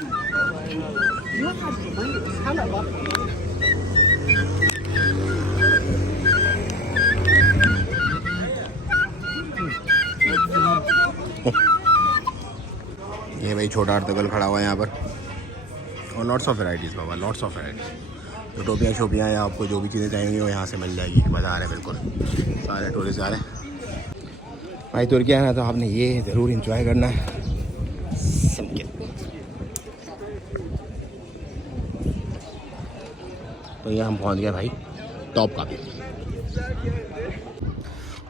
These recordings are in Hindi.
ये भाई छोटा अर्तुगल खड़ा हुआ है यहाँ पर, और lots of varieties Baba, lots of varieties. जो टोपियाँ शोपियाँ या आपको जो भी चीज़ें चाहिए वो यहाँ से मिल जाएगी। बाज़ार है बिल्कुल, सारे टूरिस्ट आ रहे हैं भाई। तुर्की आना तो आपने ये ज़रूर इंजॉय करना है। तो ये हम पहुँच गए भाई टॉपकापी।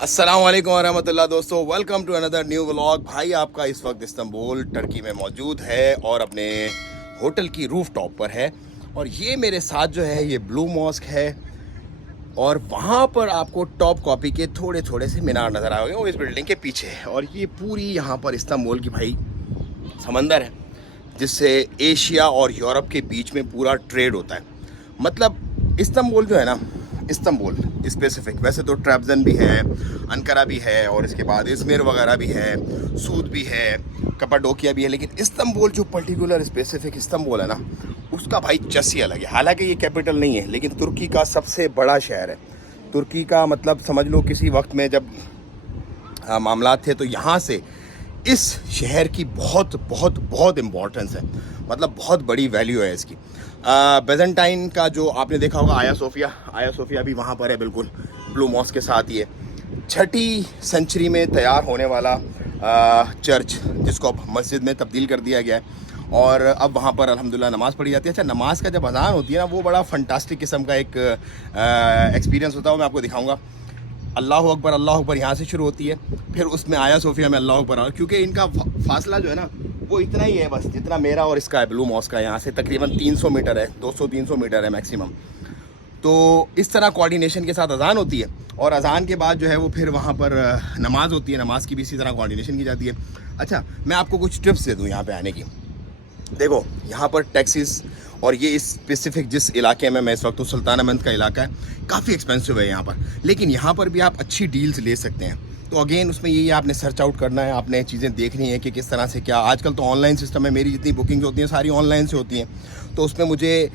अस्सलाम वालेकुम वरहमतुल्लाह दोस्तों, welcome to another new vlog. भाई आपका इस वक्त इस्तांबुल टर्की में मौजूद है और अपने होटल की रूफ टॉप पर है। और ये मेरे साथ जो है ये ब्लू मॉस्क है, और वहाँ पर आपको टॉपकापी के थोड़े थोड़े से मीनार नज़र आएंगे वो इस बिल्डिंग के पीछे है। और ये पूरी यहाँ पर इस्तांबुल की भाई समंदर है, जिससे एशिया और यूरोप के बीच में पूरा ट्रेड होता है। मतलब इस्तांबुल जो है ना, इस्तांबुल स्पेसिफिक, वैसे तो ट्रैब्जन भी है, अंकारा भी है, और इसके बाद इज़मिर वगैरह भी है, सूद भी है, कपाडोकिया भी है, लेकिन इस्तांबुल जो पर्टिकुलर स्पेसिफिक इस्तांबुल है ना, उसका भाई चस ही अलग है। हालांकि ये कैपिटल नहीं है, लेकिन तुर्की का सबसे बड़ा शहर है। तुर्की का मतलब समझ लो किसी वक्त में जब मामलात थे तो यहाँ से इस शहर की बहुत बहुत बहुत इम्पोर्टेंस है, मतलब बहुत बड़ी वैल्यू है इसकी। बेजेंटाइन का जो आपने देखा होगा आया सोफिया भी वहाँ पर है, बिल्कुल ब्लू मॉस्क के साथ ही है। 6वीं सेंचुरी में तैयार होने वाला चर्च, जिसको अब मस्जिद में तब्दील कर दिया गया है, और अब वहाँ पर अल्हम्दुलिल्लाह नमाज़ पढ़ी जाती है। अच्छा, नमाज का जब अज़ान होती है ना, वो बड़ा फंटास्टिक किस्म का एक एक्सपीरियंस होता है, मैं आपको दिखाऊंगा। अल्लाह अकबर यहाँ से शुरू होती है, फिर उसमें आया सोफिया में अल्लाह अकबर, क्योंकि इनका फासला जो है ना वो इतना ही है बस जितना मेरा और इसका है, ब्लू मॉस्क का। यहाँ से तकरीबन 300 मीटर है, 200-300 मीटर है मैक्सिमम। तो इस तरह कोऑर्डिनेशन के साथ अज़ान होती है, और अज़ान के बाद जो है वो फिर वहाँ पर नमाज़ होती है। नमाज की भी इसी तरह कोऑर्डिनेशन की जाती है। अच्छा, मैं आपको कुछ टिप्स दे दूँ यहाँ पे आने की। देखो, यहाँ पर टैक्सीज, और ये इस स्पेसिफिक जिस इलाके में मैं इस वक्त, सुल्तानामंद का इलाका है, काफ़ी एक्सपेंसिव है यहाँ पर, लेकिन यहाँ पर भी आप अच्छी डील्स ले सकते हैं। तो अगेन उसमें यही आपने सर्च आउट करना है, आपने चीज़ें देखनी है कि किस तरह से क्या। आजकल तो ऑनलाइन सिस्टम है, मेरी जितनी बुकिंग होती हैं सारी ऑनलाइन से होती हैं, तो उसमें मुझे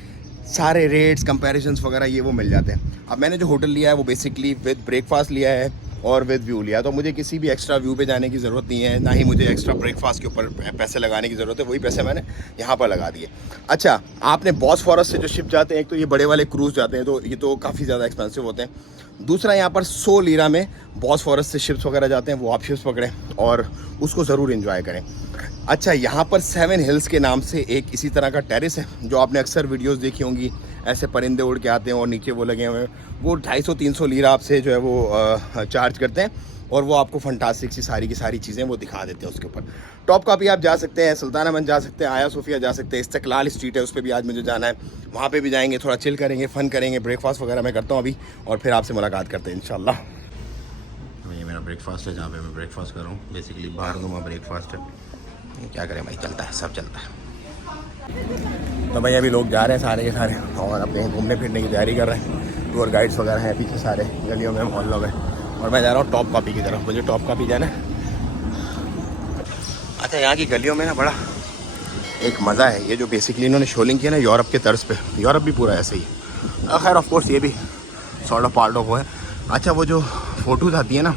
सारे रेट्स, कंपैरिजन्स वगैरह ये वो मिल जाते हैं। अब मैंने जो होटल लिया है वो बेसिकली विद ब्रेकफास्ट लिया है और विद व्यू लिया, तो मुझे किसी भी एक्स्ट्रा व्यू पे जाने की ज़रूरत नहीं है, ना ही मुझे एक्स्ट्रा ब्रेकफास्ट के ऊपर पैसे लगाने की ज़रूरत है। वही पैसे मैंने यहाँ पर लगा दिए। अच्छा, आपने बॉस्फोरस से जो शिप जाते हैं, एक तो ये बड़े वाले क्रूज़ जाते हैं, तो ये तो काफ़ी ज़्यादा एक्सपेंसिव होते हैं। दूसरा, यहाँ पर 100 लीरा में बॉस्फोरस से शिप्स वगैरह जाते हैं, वो आप शिप्स पकड़ें और उसको ज़रूर इन्जॉय करें। अच्छा, यहाँ पर 7 हिल्स के नाम से एक इसी तरह का टेरिस है, जो आपने अक्सर वीडियोस देखी होंगी, ऐसे परिंदे उड़ के आते हैं और नीचे वो लगे हुए हैं। वो 250-300 लीरा आपसे जो है वो चार्ज करते हैं, और वो आपको फंटास्टिक सी सारी की सारी चीज़ें वो दिखा देते हैं उसके ऊपर। टॉपकापी आप जा सकते हैं, सुल्तानामंद जा सकते हैं, आया सोफिया जा सकते हैं, इस्तिकलाल स्ट्रीट है, उस पर भी आज मुझे जाना है, वहाँ पे भी जाएंगे, थोड़ा चिल करेंगे, फ़न करेंगे। ब्रेकफास्ट वगैरह मैं करता हूँ अभी, और फिर आपसे मुलाकात करते हैं इंशाल्लाह। ये मेरा ब्रेकफास्ट है, जहाँ पे मैं ब्रेकफास्ट कर रहा हूँ। बेसिकली बाहर नुमा ब्रेकफास्ट है, क्या करें भाई, चलता है, सब चलता है। तो भाई अभी लोग जा रहे हैं सारे के सारे, और अपने घूमने फिरने की तैयारी कर रहे हैं। टूर गाइड्स वगैरह हैं पीछे सारे गलियों में, मोहल्लों में, और मैं जा रहा हूँ टॉपकापी की तरफ। मुझे टॉपकापी जाना है। अच्छा, यहाँ की गलियों में ना बड़ा एक मज़ा है। ये जो बेसिकली इन्होंने शोलिंग किया ना यूरोप के तर्ज पे, यूरोप भी पूरा ऐसे ही, खैर ऑफ कोर्स ये भी सॉर्ट ऑफ पार्ट ऑफ वो है। अच्छा, वो जो फ़ोटोज़ आती है ना,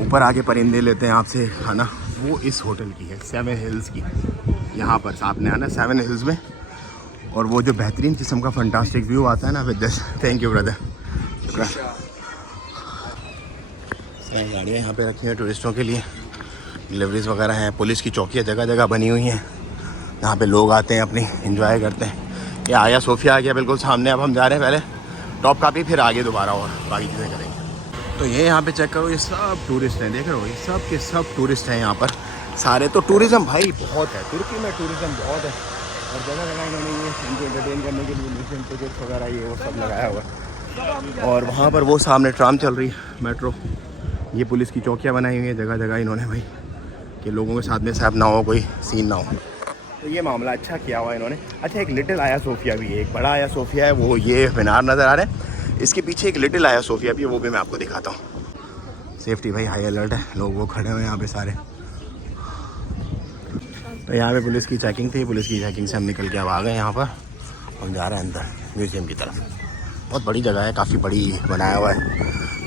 ऊपर आके परिंदे लेते हैं आपसे खाना, वो इस होटल की है, 7 हिल्स की। यहाँ पर आपने आना 7 हिल्स में, और वो जो बेहतरीन किस्म का फंटास्टिक व्यू आता है ना with this. Thank you brother. गाड़ियाँ यहाँ पे रखी हैं टूरिस्टों के लिए, डिलीवरीज वगैरह हैं, पुलिस की चौकियाँ जगह जगह बनी हुई हैं, यहाँ पे लोग आते हैं अपनी एंजॉय करते हैं। ये आया सोफिया आ गया बिल्कुल सामने। अब हम जा रहे हैं पहले टॉपकापी, फिर आगे दोबारा और बाकी चीज़ें करेंगे। तो ये यहाँ पे चेक करो, ये सब टूरिस्ट हैं, देख रहे हो, ये सब के सब टूरिस्ट हैं यहाँ पर सारे। तो टूरिज़्म भाई बहुत है तुर्की में, टूरिज़्म बहुत है, और जगह जगह इन्होंने ये इनको एंटरटेन करने के लिए म्यूजियम टिकट्स वगैरह ये वो सब लगाया हुआ है। और वहाँ पर वो सामने ट्राम चल रही है, मेट्रो। ये पुलिस की चौकियाँ बनाई हुई हैं जगह जगह इन्होंने भाई, कि लोगों के साथ में साहब ना हो, कोई सीन ना हो। तो ये मामला अच्छा किया हुआ इन्होंने। अच्छा, एक लिटिल आया सोफिया भी है, एक बड़ा आया सोफिया है, वो ये मीनार नज़र आ रहे हैं, इसके पीछे एक लिटिल आया सोफिया भी है, वो भी मैं आपको दिखाता हूँ। सेफ्टी भाई हाई अलर्ट है, लोग वो खड़े हुए हैं यहाँ पे सारे। तो यहाँ पे पुलिस की चेकिंग थी, पुलिस की चेकिंग से हम निकल के अब आ गए यहाँ पर। हम जा रहे हैं अंदर म्यूज़ियम की तरफ। बहुत बड़ी जगह है, काफ़ी बड़ी बनाया हुआ है।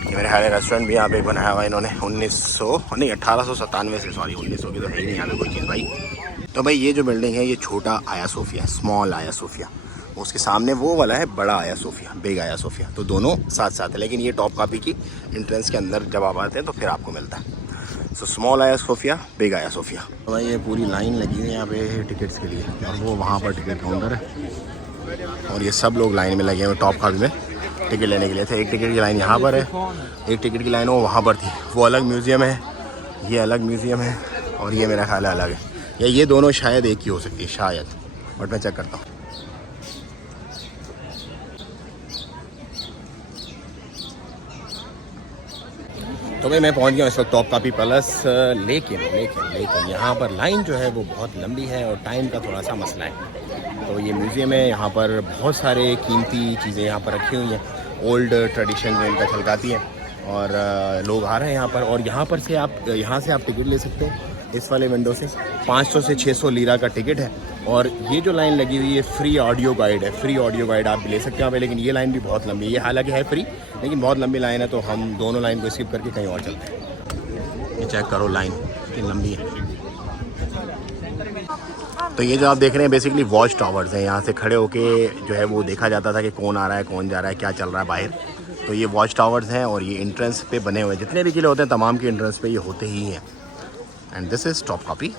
ये मेरे ख्याल रेस्टोरेंट भी यहाँ पे बनाया हुआ है इन्होंने 1897 से, सॉरी 1900 की तो है ही नहीं यहाँ पे कोई चीज़ भाई। तो भाई ये जो बिल्डिंग है ये छोटा आया सोफिया, स्मॉल आया सोफिया। उसके सामने वो वाला है बड़ा आया सोफिया, बिग आया सोफिया। तो दोनों साथ साथ है, लेकिन ये टॉप कापी की एंट्रेंस के अंदर जब आप आते हैं तो फिर आपको मिलता है। सो स्मॉल आया सोफिया, बिग आया सोफिया। तो भाई ये पूरी लाइन लगी हुई है यहाँ पे टिकट्स के लिए, और वो वहाँ पर टिकट काउंटर है और ये सब लोग लाइन में लगे हुए टॉप कापी में टिकट लेने के लिए थे। एक टिकट की लाइन यहाँ पर है, एक टिकट की लाइन वो वहाँ पर थी। वो अलग म्यूज़ियम है, ये अलग म्यूज़ियम है, और ये मेरा ख्याल है अलग है, या ये दोनों शायद एक ही हो सकती है शायद, बट मैं चेक करता हूँ। तो भाई मैं पहुंच गया इस वक्त टॉप कापी पैलेस, लेकिन यहाँ पर लाइन जो है वो बहुत लंबी है और टाइम का थोड़ा सा मसला है। तो ये म्यूज़ियम है, यहाँ पर बहुत सारे कीमती चीज़ें यहाँ पर रखी हुई हैं, ओल्ड ट्रेडिशन जो इनका झलकाती है, और लोग आ रहे हैं यहाँ पर। और यहाँ से आप टिकट ले सकते हैं इस वाले विंडो से। 500 से 600 लीरा का टिकट है। और ये जो लाइन लगी हुई है फ्री ऑडियो गाइड है, फ्री ऑडियो गाइड आप भी ले सकते हैं यहाँ पे। लेकिन ये लाइन भी बहुत लंबी है, ये हालांकि है फ्री लेकिन बहुत लंबी लाइन है, तो हम दोनों लाइन को स्किप करके कहीं और चलते हैं। ये चेक करो लाइन कितनी लंबी है। तो ये जो आप देख रहे हैं बेसिकली वॉच टावर्स हैं। यहाँ से खड़े होके जो है वो देखा जाता था कि कौन आ रहा है, कौन जा रहा है, क्या चल रहा है बाहर। तो ये वॉच टावर्स हैं और ये एंट्रेंस पे बने हुए हैं, जितने भी किले होते हैं तमाम के एंट्रेंस पे ये होते ही हैं। And this is top copy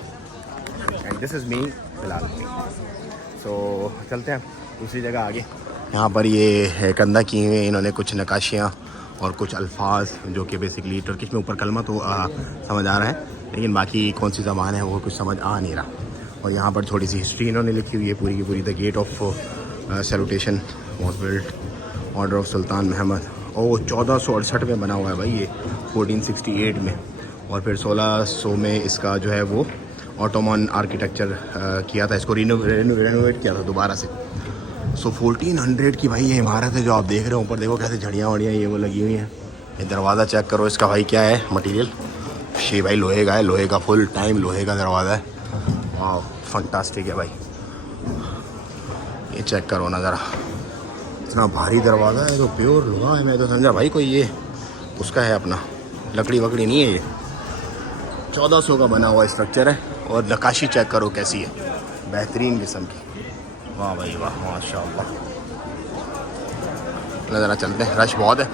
and this is me फिलहाल। सो चलते हैं दूसरी जगह आगे। यहाँ पर ये कंधा किए हुए इन्होंने कुछ नक्काशियाँ और कुछ अल्फाज जो कि बेसिकली टर्किश में ऊपर कलमा तो समझ आ रहा है, लेकिन बाकी कौन सी ज़बान है वो कुछ समझ आ नहीं रहा। और यहाँ पर थोड़ी सी हिस्ट्री इन्होंने लिखी हुई है पूरी की पूरी। The gate of salutation was built order of Sultan Mehmed. और 1468 में बना हुआ है भाई ये, 1468 में। और फिर 1600 में इसका जो है वो ऑटोमन आर्किटेक्चर किया था, इसको रेनोवेट किया था दोबारा से। सो 1400 की भाई ये इमारत है जो आप देख रहे हो। ऊपर देखो कैसे झड़ियाँ वड़ियाँ ये वो लगी हुई हैं। ये दरवाज़ा चेक करो इसका भाई, क्या है मटेरियल। शे भाई लोहे का है, लोहे का फुल टाइम लोहे का दरवाज़ा है। वाह फंटास्टिक है भाई, ये चेक करो ना ज़रा, इतना भारी दरवाज़ा है। तो प्योर लोहा है, मैं तो समझा भाई कोई ये उसका है अपना, लकड़ी वकड़ी नहीं है ये। 1400 का बना हुआ स्ट्रक्चर है और नक्काशी चेक करो कैसी है, बेहतरीन किस्म की। वाह भाई वाह माशाल्लाह। ज़रा चलते हैं, रश बहुत है।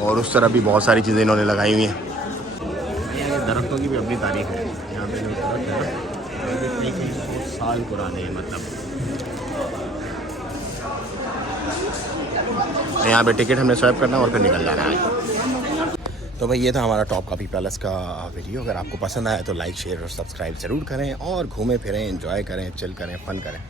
और उस तरफ भी बहुत सारी चीज़ें इन्होंने लगाई हुई हैं। दरख्तों की भी अपनी तारीफ है यहाँ पे। बहुत साल पुराने हैं मतलब। यहाँ पे टिकट हमने स्वैप करना और फिर निकल जाना है। तो भाई ये था हमारा टॉप कापी पैलेस का वीडियो। अगर आपको पसंद आया तो लाइक शेयर और सब्सक्राइब ज़रूर करें, और घूमें फिरें, एंजॉय करें, चिल करें, फ़न करें।